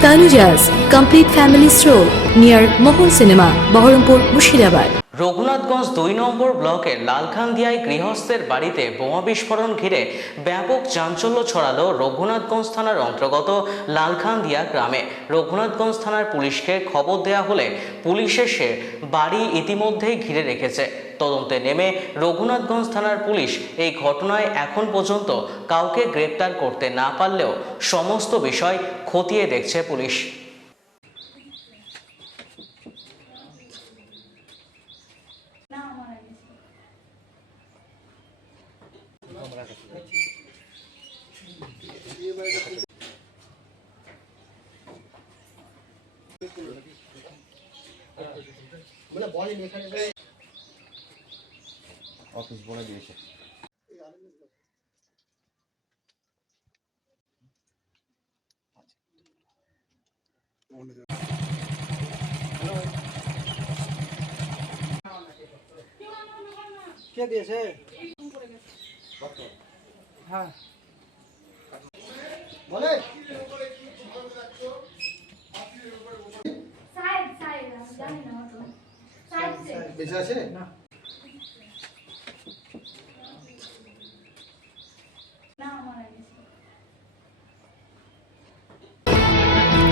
Tanujas Complete Family Stroll near Mohol Cinema, Baharampur, Mushirabad. Raghunathganj দুই নম্বর ব্লকের লালখান্দিয়ায় গৃহস্থের বাড়িতে বোমা বিস্ফোরণ ঘিরে ব্যাপক চাঞ্চল্য ছড়ালো রঘুনাথগঞ্জ থানার অন্তর্গত লালখান্দিয়া গ্রামে রঘুনাথগঞ্জ থানার পুলিশকে খবর দেয়া হলে পুলিশ এসে বাড়ি ইতিমধ্যেই ঘিরে রেখেছে তদন্তে নেমে রঘুনাথগঞ্জ থানার পুলিশ এই ঘটনায় এখন পর্যন্ত কাউকে গ্রেপ্তার করতে না পারলেও সমস্ত বিষয় খতিয়ে দেখছে পুলিশ। অফিস বলে দিয়েছে। কে দিয়েছে? হ্যাঁ। বলে। সাইড সাইড আমি জানি না অত। সাইড সাইড বেঁচে আছে? না।